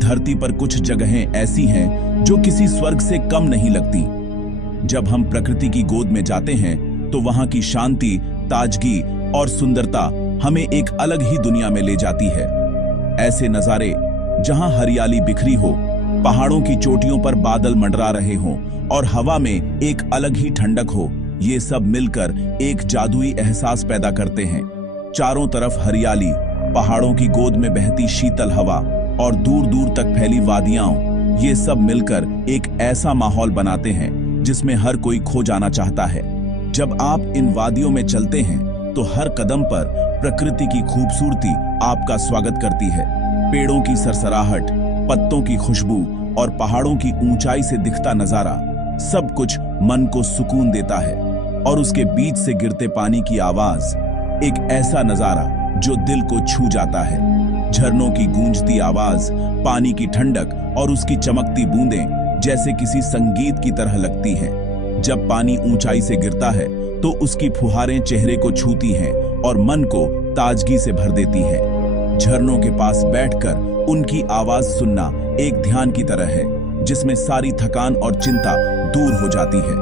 धरती पर कुछ जगहें ऐसी हैं जो किसी स्वर्ग से कम नहीं लगती। जब हम प्रकृति की गोद में जाते हैं तो वहां की शांति, ताजगी और सुंदरता हमें एक अलग ही दुनिया में ले जाती है। ऐसे नजारे जहां हरियाली बिखरी हो, पहाड़ों की चोटियों पर बादल मंडरा रहे हों और हवा में एक अलग ही ठंडक हो, ये सब मिलकर एक जादुई एहसास पैदा करते हैं। चारों तरफ हरियाली, पहाड़ों की गोद में बहती शीतल हवा और दूर दूर तक फैली वादियां, ये सब मिलकर एक ऐसा माहौल बनाते हैं जिसमें हर कोई खो जाना चाहता है। जब आप इन वादियों में चलते हैं तो हर कदम पर प्रकृति की खूबसूरती आपका स्वागत करती है। पेड़ों की सरसराहट, पत्तों की खुशबू और पहाड़ों की ऊंचाई से दिखता नजारा सब कुछ मन को सुकून देता है। और उसके बीच से गिरते पानी की आवाज, एक ऐसा नजारा जो दिल को छू जाता है। झरनों की गूंजती आवाज, पानी की ठंडक और उसकी चमकती बूंदें जैसे किसी संगीत की तरह लगती हैं। जब पानी ऊंचाई से गिरता है तो उसकी फुहारें चेहरे को छूती हैं और मन को ताजगी से भर देती हैं। झरनों के पास बैठकर उनकी आवाज सुनना एक ध्यान की तरह है जिसमें सारी थकान और चिंता दूर हो जाती है।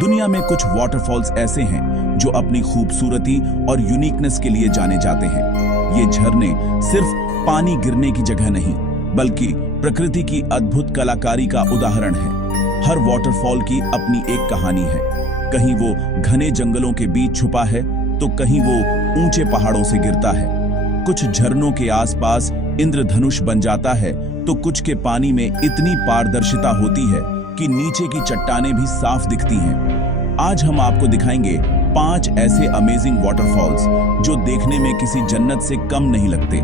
दुनिया में कुछ वाटरफॉल्स ऐसे हैं जो अपनी खूबसूरती और यूनिकनेस के लिए जाने जाते हैं। ये झरने सिर्फ पानी गिरने की जगह नहीं, बल्कि प्रकृति की अद्भुत कलाकारी का उदाहरण है। हर वाटरफॉल की अपनी एक कहानी है। कहीं वो घने जंगलों के बीच छुपा है तो कहीं वो ऊंचे पहाड़ों से गिरता है। कुछ झरनों के आसपास इंद्रधनुष बन जाता है तो कुछ के पानी में इतनी पारदर्शिता होती है कि नीचे की चट्टानें भी साफ दिखती हैं। आज हम आपको दिखाएंगे 5 ऐसे अमेजिंग वाटरफॉल्स जो देखने में किसी जन्नत से कम नहीं लगते।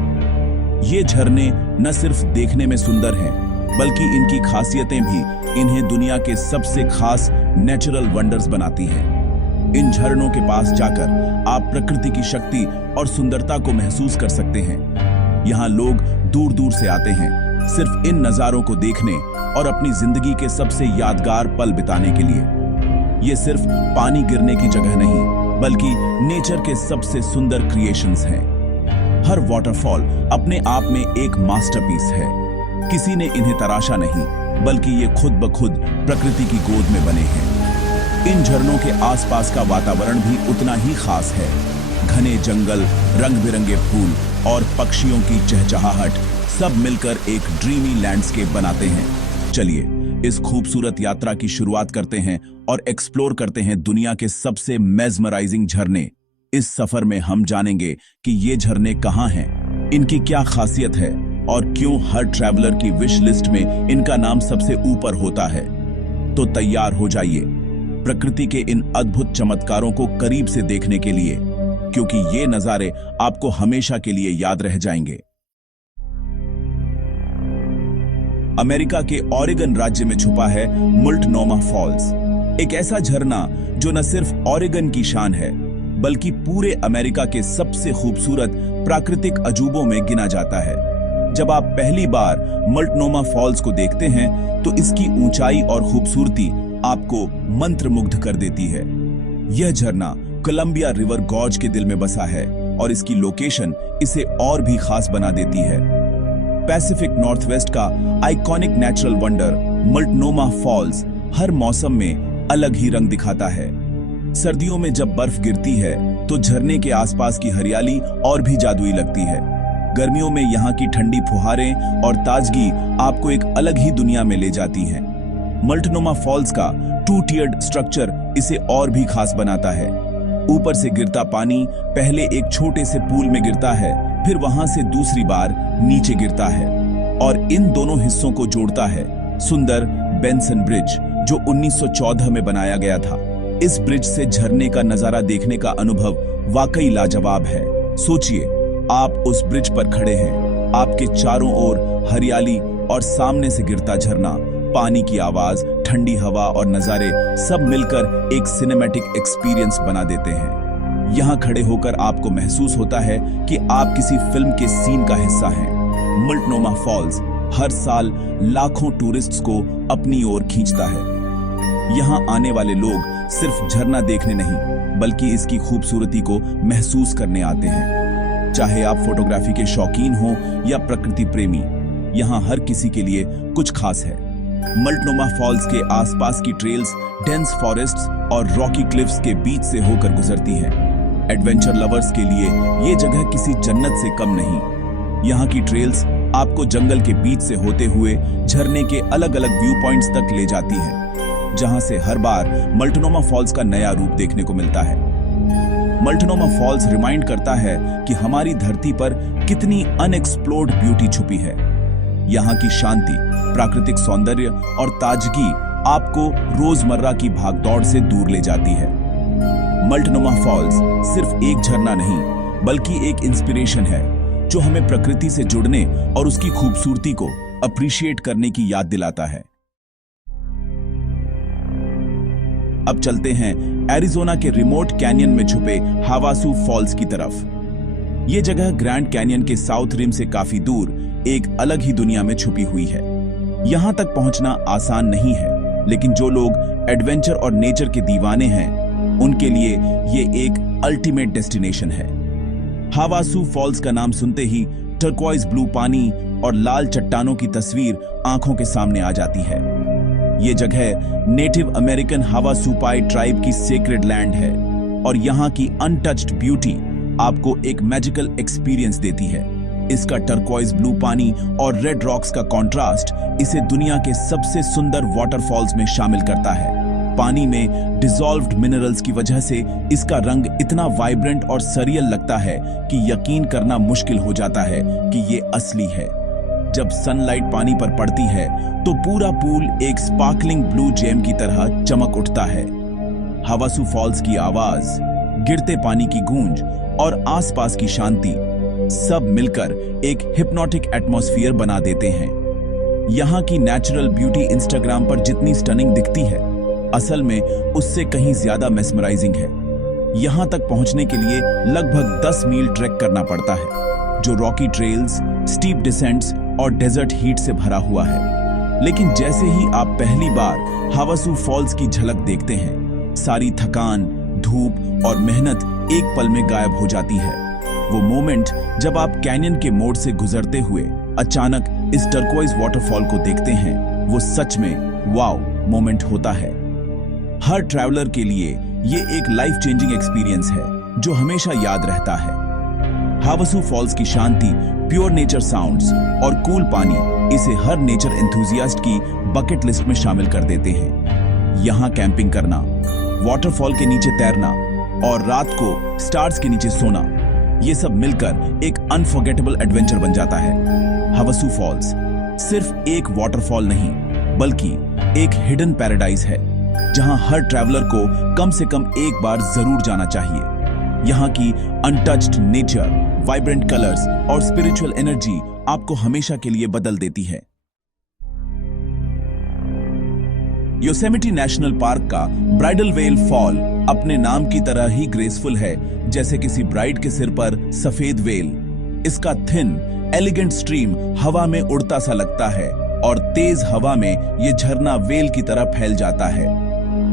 ये झरने न सिर्फ देखने में सुंदर हैं, बल्कि इनकी खासियतें भी इन्हें दुनिया के सबसे खास नेचुरल वंडर्स बनाती हैं। इन झरनों के पास जाकर आप प्रकृति की शक्ति और सुंदरता को महसूस कर सकते हैं। यहाँ लोग दूर दूर से आते हैं सिर्फ इन नजारों को देखने और अपनी जिंदगी के सबसे यादगार पल बिताने के लिए। ये सिर्फ पानी गिरने की जगह नहीं, बल्कि नेचर के सबसे सुंदर क्रिएशंस हैं। हर वाटरफॉल अपने आप में एक मास्टरपीस है। किसी ने इन्हें तराशा नहीं, बल्कि ये खुद ब खुद प्रकृति की गोद में बने हैं। इन झरनों के आसपास का वातावरण भी उतना ही खास है। घने जंगल, रंग बिरंगे फूल और पक्षियों की चहचहाहट सब मिलकर एक ड्रीमी लैंडस्केप बनाते हैं। चलिए इस खूबसूरत यात्रा की शुरुआत करते हैं और एक्सप्लोर करते हैं दुनिया के सबसे मेस्मराइजिंग झरने। इस सफर में हम जानेंगे कि ये झरने कहाँ हैं, इनकी क्या खासियत है और क्यों हर ट्रैवलर की विश लिस्ट में इनका नाम सबसे ऊपर होता है। तो तैयार हो जाइए प्रकृति के इन अद्भुत चमत्कारों को करीब से देखने के लिए, क्योंकि ये नजारे आपको हमेशा के लिए याद रह जाएंगे। अमेरिका के ओरेगन राज्य में छुपा है मुल्टनोमा फॉल्स, एक ऐसा झरना जो न सिर्फ ओरेगन की शान है, बल्कि पूरे अमेरिका के सबसे खूबसूरत प्राकृतिक अजूबों में गिना जाता है। जब आप पहली बार मुल्टनोमा फॉल्स को देखते हैं तो इसकी ऊंचाई और खूबसूरती आपको मंत्रमुग्ध कर देती है। यह झरना कोलंबिया रिवर गॉर्ज के दिल में बसा है और इसकी लोकेशन इसे और भी खास बना देती है। पैसिफिक नॉर्थवेस्ट का आइकॉनिक नेचुरल वंडर मुल्टनोमा फॉल्स हर मौसम में अलग ही रंग दिखाता है। सर्दियों में जब बर्फ गिरती है तो झरने के आसपास की हरियाली और भी जादुई लगती है। गर्मियों में यहाँ की ठंडी फुहारें और ताजगी आपको एक अलग ही दुनिया में ले जाती हैं। मुल्टनोमा फॉल्स का 2 टियर्ड स्ट्रक्चर इसे और भी खास बनाता है। ऊपर से गिरता पानी पहले एक छोटे से पूल में गिरता है, फिर वहां से दूसरी बार नीचे गिरता है और इन दोनों हिस्सों को जोड़ता है सुंदर बेंसन ब्रिज, जो 1914 में बनाया गया था। इस ब्रिज से झरने का नजारा देखने का अनुभव वाकई लाजवाब है। सोचिए, आप उस ब्रिज पर खड़े हैं, आपके चारों ओर हरियाली और सामने से गिरता झरना, पानी की आवाज, ठंडी हवा और नजारे सब मिलकर एक सिनेमैटिक एक्सपीरियंस बना देते हैं। यहाँ खड़े होकर आपको महसूस होता है कि आप किसी फिल्म के सीन का हिस्सा हैं। मुल्टनोमा फॉल्स हर साल लाखों टूरिस्ट्स को अपनी ओर खींचता है। यहाँ आने वाले लोग सिर्फ झरना देखने नहीं, बल्कि इसकी खूबसूरती को महसूस करने आते हैं। चाहे आप फोटोग्राफी के शौकीन हो या प्रकृति प्रेमी, यहाँ हर किसी के लिए कुछ खास है। मल्टनोमा फॉल्स के आसपास की ट्रेल्स डेंस फॉरेस्ट्स और रॉकी क्लिफ्स के बीच से होकर गुजरती हैं। एडवेंचर लवर्स के लिए ये जगह किसी जन्नत से कम नहीं। यहाँ की ट्रेल्स आपको जंगल के बीच से होते हुए झरने के अलग अलग व्यू पॉइंट्स तक ले जाती है, जहां से हर बार मल्टनोमा फॉल्स का नया रूप देखने को मिलता है। मल्टनोमा फॉल्स रिमाइंड करता है कि हमारी धरती पर कितनी अनएक्सप्लोर्ड ब्यूटी छुपी है। यहाँ की शांति, प्राकृतिक सौंदर्य और ताजगी आपको रोजमर्रा की भागदौड़ से दूर ले जाती है। मल्टनोमा फॉल्स सिर्फ एक झरना नहीं, बल्कि एक इंस्पिरेशन है जो हमें प्रकृति से जुड़ने और उसकी खूबसूरती को अप्रिशिएट करने की याद दिलाता है। अब चलते हैं एरिज़ोना के रिमोट कैनियन में छुपे हावासू फॉल्स की तरफ। यह जगह ग्रैंड कैनियन के साउथ रिम से काफी दूर एक अलग ही दुनिया में छुपी हुई है। यहां तक पहुंचना आसान नहीं है, लेकिन जो लोग एडवेंचर और नेचर के दीवाने हैं, उनके लिए यह एक अल्टीमेट डेस्टिनेशन है। हावासू फॉल्स का नाम सुनते ही टर्कोइज ब्लू पानी और लाल चट्टानों की तस्वीर आंखों के सामने आ जाती है। ये जगह नेटिव अमेरिकन हावासूपाई ट्राइब की सेक्रेड लैंड है और यहाँ की अनटच्ड ब्यूटी आपको एक मैजिकल एक्सपीरियंस देती है। इसका टर्कोइज ब्लू पानी और रेड रॉक्स का कॉन्ट्रास्ट इसे दुनिया के सबसे सुंदर वाटरफॉल्स में शामिल करता है। पानी में डिसॉल्व्ड मिनरल्स की वजह से इसका रंग इतना वाइब्रेंट और सरियल लगता है कि यकीन करना मुश्किल हो जाता है कि ये असली है। जब सनलाइट पानी पर पड़ती है तो पूरा पूल एक स्पार्कलिंग ब्लू जेम की तरह चमक उठता है। हावासू फॉल्स की आवाज, गिरते पानी की गूंज और आसपास की शांति सब मिलकर एक हिप्नोटिक एटमॉस्फेयर बना देते हैं। यहाँ की नेचुरल ब्यूटी इंस्टाग्राम पर जितनी स्टनिंग दिखती है, असल में उससे कहीं ज्यादा मेस्मराइजिंग है। यहाँ तक पहुंचने के लिए लगभग 10 मील ट्रैक करना पड़ता है, जो रॉकी ट्रेल्स, स्टीप डिसेंट्स और डेजर्ट हीट से भरा हुआ है। लेकिन जैसे ही आप पहली बार हावासू फॉल्स की झलक देखते हैं, सारी थकान, धूप और मेहनत एक पल में गायब हो जाती है। वो मोमेंट जब आप कैनियन के मोड़ से गुजरते हुए अचानक इस टर्कोइज वाटरफॉल को देखते हैं, वो सच में वाव मोमेंट होता है। हर ट्रैवलर के लिए ये एक लाइफ चेंजिंग एक्सपीरियंस है जो हमेशा याद रहता है। हावासू फॉल्स की शांति, प्योर नेचर साउंड्स और कूल पानी इसे हर नेचर एंथुजियास्ट की बकेट लिस्ट में शामिल कर देते हैं। यहाँ कैंपिंग करना, वाटरफॉल के नीचे तैरना और रात को स्टार्स के नीचे सोना, ये सब मिलकर एक अनफॉरगेटेबल एडवेंचर बन जाता है। हावासू फॉल्स सिर्फ एक वाटरफॉल नहीं, बल्कि एक हिडन पैराडाइज है जहां हर ट्रैवलर को कम से कम एक बार जरूर जाना चाहिए। यहाँ की अनटच्ड नेचर, वाइब्रेंट कलर्स और स्पिरिचुअल एनर्जी आपको हमेशा के लिए बदल देती है। योसेमिटी नेशनल पार्क का ब्राइडल वेल फॉल अपने नाम की तरह ही ग्रेसफुल है, जैसे किसी ब्राइड के सिर पर सफेद वेल। इसका थिन, एलिगेंट स्ट्रीम हवा में उड़ता सा लगता है और तेज हवा में यह झरना वेल की तरह फैल जाता है।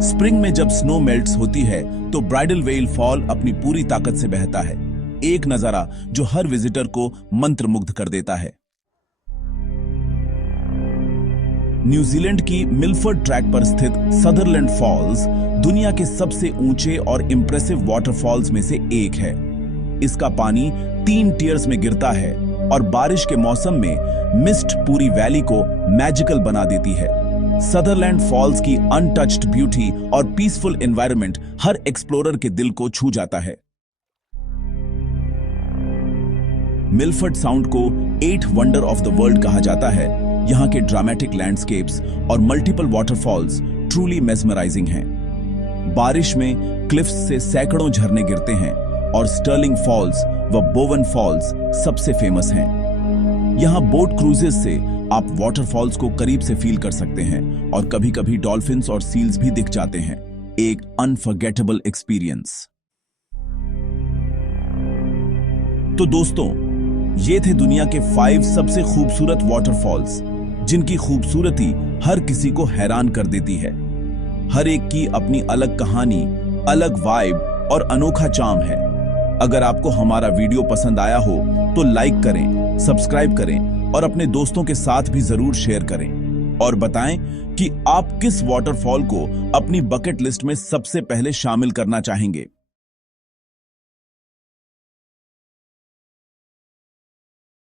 स्प्रिंग में जब स्नो मेल्ट्स होती है तो ब्राइडल वेल फॉल अपनी पूरी ताकत से बहता है, एक नजारा जो हर विजिटर को मंत्रमुग्ध कर देता है। न्यूजीलैंड की मिलफर्ड ट्रैक पर स्थित सदरलैंड फॉल्स दुनिया के सबसे ऊंचे और इंप्रेसिव वाटरफॉल्स में से एक है। इसका पानी 3 टियर्स में गिरता है और बारिश के मौसम में मिस्ट पूरी वैली को मैजिकल बना देती है। सदरलैंड फॉल्स की अनटच्ड ब्यूटी और पीसफुल एनवायरनमेंट हर एक्सप्लोरर के दिल को छू जाता है। मिलफर्ड साउंड को 8 वंडर ऑफ द वर्ल्ड कहा जाता है। यहाँ के ड्रामेटिक लैंडस्केप्स और मल्टीपल वाटरफॉल्स ट्रूली मेस्मराइजिंग हैं। बारिश में क्लिफ्स से सैकड़ों झरने गिरते हैं और स्टर्लिंग फॉल्स व बोवन फॉल्स सबसे फेमस हैं। यहाँ बोट क्रूजेस से आप वाटरफॉल्स को करीब से फील कर सकते हैं और कभी-कभी डॉल्फिन्स और सील्स भी दिख जाते हैं। एक अनफॉरगेटेबल एक्सपीरियंस। तो दोस्तों, ये थे दुनिया के 5 सबसे खूबसूरत वाटरफॉल्स, जिनकी खूबसूरती हर किसी को हैरान कर देती है। हर एक की अपनी अलग कहानी, अलग वाइब और अनोखा चार्म है। अगर आपको हमारा वीडियो पसंद आया हो तो लाइक करें, सब्सक्राइब करें और अपने दोस्तों के साथ भी जरूर शेयर करें और बताएं कि आप किस वाटरफॉल को अपनी बकेट लिस्ट में सबसे पहले शामिल करना चाहेंगे।